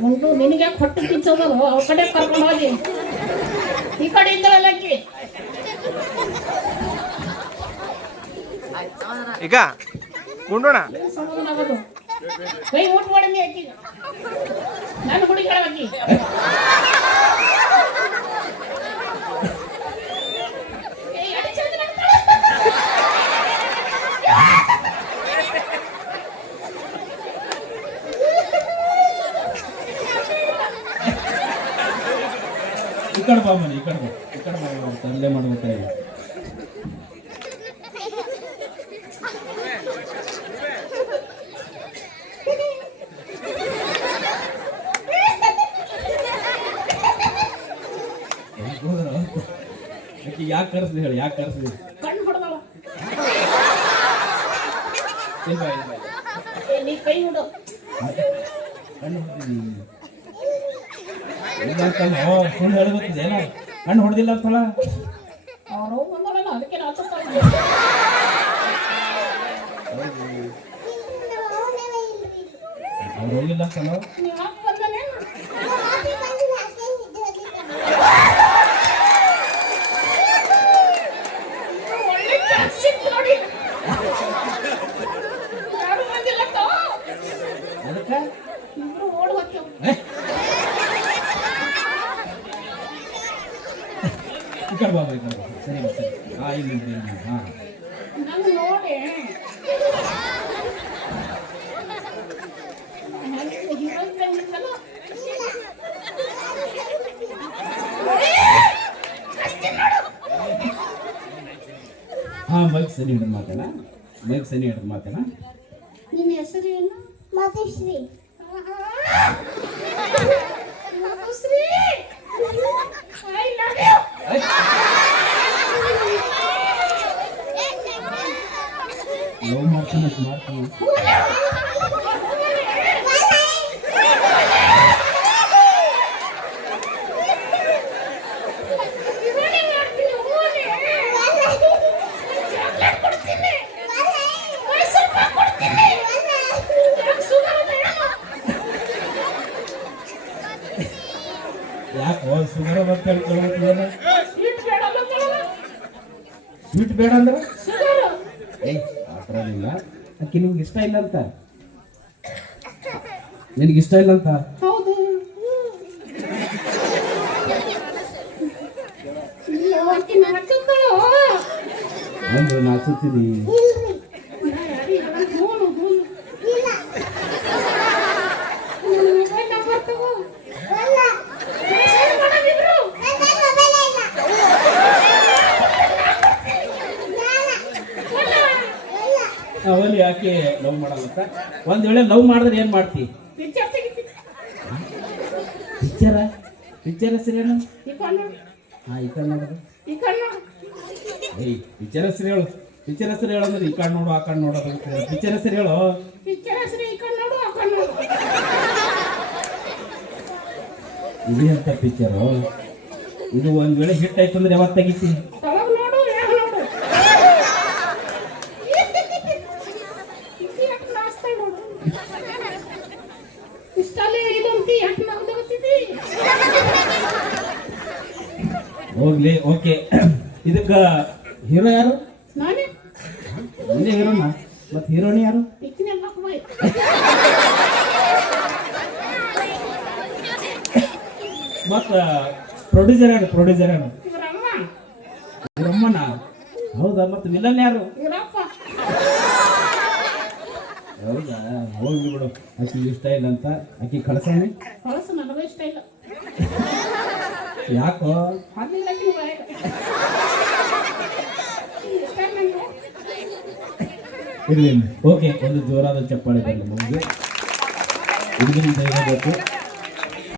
ಗುಂಡು ನಿನಗೆ ಹೊಟ್ಟು ಕಿಚ್ಚೋದಲ್ಲ ಅವ್ರ ಕಡೆ ಕರ್ಕೊಂಡು ಹೋಗಿ ಈ ಕಡೆ ಇದ್ದವಲ್ಲ ಈಗ ಗುಂಡೋಣ ಕೈ ಊಟ ಮಾಡಿ ಹಾಕಿ ನಾನು ಹುಡುಗಿ ಹಾಕಿ ಇಕಡೆ ಬಾ ಮನೆ ಇಕಡೆ ಬಾ ತರಲೆ ಮಾಡ್ಬೇಕಾಗಿಲ್ಲ. ಯಾಕೆ ಕರೆಸ್ಲಿ ಹೇಳಿ, ಯಾಕೆ ಕರೆಸ್ಲಿ? ಕಣ್ಣು ಹೊಡೆದವ ಇಲ್ಲ ನೀ ಕೈ ನೋಡು ಕಣ್ಣು ಹೊಡೆದಿಲ್ಲ ಸುಳ್ಳು ಹೇಳ್ಬೇಕಿದೇನ? ಕಣ್ಣು ಹೊಡೆದಿಲ್ಲ ಅಂತಲ್ಲ ಅವ್ರು ಬಂದವಲ್ಲ ಅದಕ್ಕೆ ಅವ್ರು ಹೋಗಿಲ್ಲ ಅಂತಲ್ಲ. ಇಕಡೆ ಬಾಬಾ ಸರಿ ಸರಿ. ಹಾಂ ಇಲ್ಲಿ ಹಾಂ ನಂಗೆ ನೋಡಿ ಹಾಂ ಬೈಕ್ ಸರಿ ಹಿಡಿದು ಮಾತೇನ, ಬೈಕ್ ಸರಿ ಹಿಡಿದು ಮಾತೇನ. ನಿನ್ನ ಹೆಸರು ಏನು? Matushri. Matushri I love you. Love ಮಾಡ್ತೀನಿ ಮಾಡ್ತೀನಿ. ಯಾಕೆ ಶುಗರ್ ಅಂತ ಹೇಳ್ಕೊಳ್ಳೋದು? ಸ್ವೀಟ್ ಬೇಡ ಅಂದ್ರೆ ಏಯ್ ಆ ಥರ ಇಲ್ಲ. ಅಕ್ಕಿ ನಿಮ್ಗೆ ಇಷ್ಟ ಇಲ್ಲ ಅಂತ, ನಿನಗೆ ಇಷ್ಟ ಇಲ್ಲ ಅಂತ. ಹೌದು ಅಂದ್ರೆ ನಾಚುತ್ತೀನಿ. ಅವಲ್ಲಿ ಯಾಕೆ ಲವ್ ಮಾಡಲ್ಲ? ಒಂದ್ ವೇಳೆ ಲವ್ ಮಾಡಿದ್ರೆ ಏನ್ ಮಾಡ್ತಿ? ಪಿಕ್ಚರ್ ಹೆಸರೇನು? ಹಾ ಈ ಕಡೆ ನೋಡೋದು. ಏಯ್ ಪಿಕ್ಚರ್ ಹೆಸರು ಹೇಳು. ಪಿಕ್ಚರ್ ಹೆಸರು ಹೇಳಂದ್ರೆ ಈ ಕಡೆ ನೋಡು ಆ ಕಡೆ ನೋಡೋದು. ಪಿಕ್ಚರ್ ಹೆಸರು ಹೇಳು. ಇದು ಎಂತ ಪಿಕ್ಚರು? ಇದು ಒಂದ್ ವೇಳೆ ಹಿಟ್ ಆಯ್ತು ಅಂದ್ರೆ ಯಾವತ್ತು ತೆಗಿತಿ? ಹೋಗ್ಲಿ ಓಕೆ. ಇದಕ್ಕ ಹೀರೋ ಯಾರು? ಹೀರೋನ ಮತ್ತೆ ಹೀರೋನಿ ಯಾರು? ಮತ್ತ ಪ್ರೊಡ್ಯೂಸರ್ ಯಾರು? ರಮ್ಮನ. ಹೌದಾ? ಮತ್ತೆ ವಿಲನ್ ಯಾರು? ಹೌದಾ? ಹೋಗ್ಲಿ ಬಿಡು. ಆಕಿ ಇಷ್ಟ ಇಲ್ಲ ಅಂತ ಆಕಿ ಕಳ್ಸೋಣ. ನನಗೂ ಇಷ್ಟ ಇಲ್ಲ. ಯಾಕೋ? ಇರ್ಲಿ ಓಕೆ. ಒಂದು ಜೋರಾದ ಚಪ್ಪಾಳೆ ಬರಲಿ ನಮಗೆ. ಹುಡುಗನಿಂದ ಇರಬೇಕು.